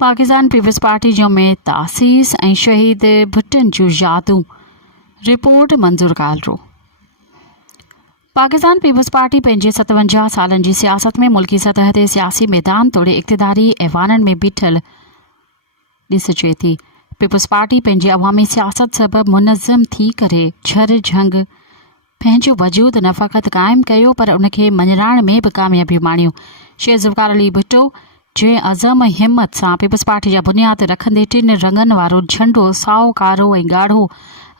Pakistan peoples party जो में तासीस ऐं शहीद भुट्टन जूं यादूं रिपोर्ट मंज़ूर कालरो। पाकिस्तान पीपल्स पार्टी पंहिंजे 57 सालनि जी सियासत में मुल्की सतह ते सियासी मैदान तोड़े इक़्तिदारी ऐवाननि में बीठल ॾिसजे थी। पीपल्स पार्टी पंहिंजी अवामी सियासत सबबि मुनज़्ज़म थी करे झर झंग पंहिंजो वजूद न फ़क़ति क़ाइमु कयो पर उनखे मञराइण में बि कामयाबी माणियूं। शेख ज़ुल्फ़िकार अली भुट्टो जंहिं अज़म हिम्मत सां पीपल्स पार्टी जा बुनियाद रखंदे टिनि रंगनि वारो झंडो साओ कारो ऐं ॻाढ़ो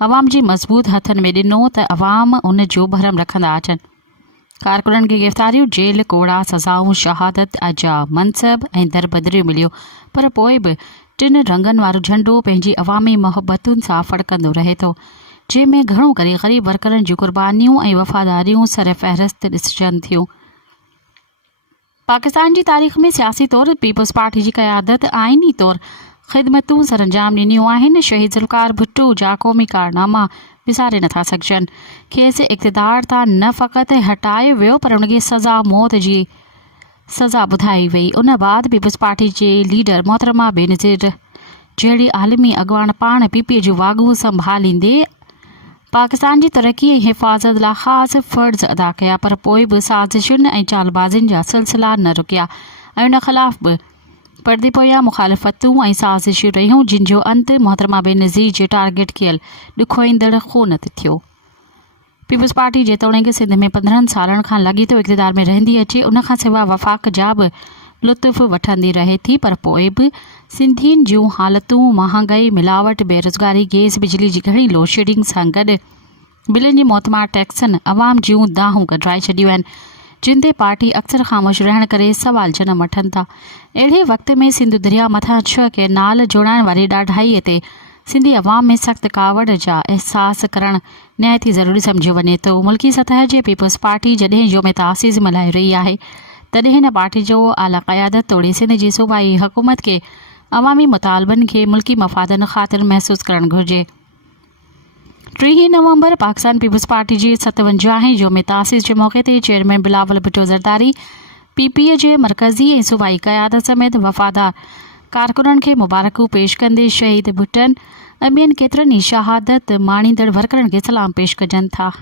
अवाम जी मज़बूत हथनि में ॾिनो त अवाम उन जो भरम रखंदा अचनि। कारकुननि खे गिरफ़्तारियूं, जेल, कोड़ा सज़ाऊं, शहादत, अजा, मनसब ऐं दरबदरियूं मिलियूं, पर पोइ बि टिनि रंगनि वारो झंडो पंहिंजी अवामी मोहबतुनि सां फड़कंदो रहे थो, जंहिंमें घणो करे ग़रीब वर्करनि जूं क़ुर्बानियूं ऐं वफ़ादारियूं सर फ़हरिस्त ॾिसजनि थियूं। पाकिस्तान जी तारीख़ में सियासी तौर पीपल्स पार्टी जी क़यादत आइनी तौर ख़िदमतूं सरअंजाम ॾिनियूं आहिनि। शहीद ज़ुल्फ़िकार भुट्टो जा क़ौमी कारनामा विसारे नथा सघजनि। खेसि इक़्तिदार तां न फ़क़ति हटायो वियो पर उनखे सज़ा मौत जी सज़ा ॿुधाई वई। उन बाद पीपल्स पार्टी जे लीडर मोहतरमा बेनज़ीर जहिड़ी आलिमी अॻवान पाण पीपीए जो वाॻू संभालींदे पाकिस्तान जी तरक़ी ऐं हिफ़ाज़त लाइ ख़ासि फ़र्ज़ अदा कया, पर पोइ बि साज़िशुनि ऐं चालबाज़ियुनि जा सिलसिला न रुकिया ऐं उन ख़िलाफ़ बि पर्दे पोयां मुख़ालिफ़तूं ऐं साज़िशूं रहियूं, जिन जो अंत मोहतरमा बेनज़ीर जे टारगेट कयल ॾुखोईंदड़ ख़ूनत थियो। पीपल्स पार्टी जेतोणीकि सिंध में 15 सालनि खां लॻीतो इक़्तिदार में रहंदी अचे, उनखां सवाइ वफ़ाक़ जा बि लुत्फ़ वठंदी रहे थी, पर पोइ बि सिंधियुनि जूं हालतूं महांगाई, मिलावट, बेरोज़गारी, गैस बिजली जी घणी लोडशेडिंग सां गॾु बिलनि जी मौतमार टैक्सनि अवाम जूं दाहूं कढाए छॾियूं आहिनि, जिन ते पार्टी अक्सर ख़ामोश रहण करे सवाल जनम वठनि था। अहिड़े वक़्त में सिंध दरिया मथां 6 कैनाल जोड़ाइण वारी ॾाढाईअ ते सिंधी अवाम में सख़्तु कावड़ जा अहसास करणु निहायती ज़रूरी सम्झियो वञे थो। मुल्की सतह जे पीपल्स पार्टी जॾहिं जो में तासीस मल्हाए रही आहे, तॾहिं हिन पार्टी जो आला क़यादत तोड़े सिंध जी सूबाई हुकूमत खे अवामी मुतालबनि खे मुल्की मफ़ादनि ख़ातिर महसूस करणु घुरिजे। 3 नवंबर पाकिस्तान पीपल्स पार्टी जी 57 जो में तासीस जे मौक़े ते चेयरमैन बिलावल भुट्टो ज़रदारी पीपीए जे मरकज़ी ऐं सूबाई क़यादत समेत वफ़ादार कारकुननि खे मुबारकूं पेश कंदे शहीद भुट्टन ऐं ॿियनि केतिरनि ई शहादत माणींदड़ वर्करनि खे सलाम पेश कजनि था।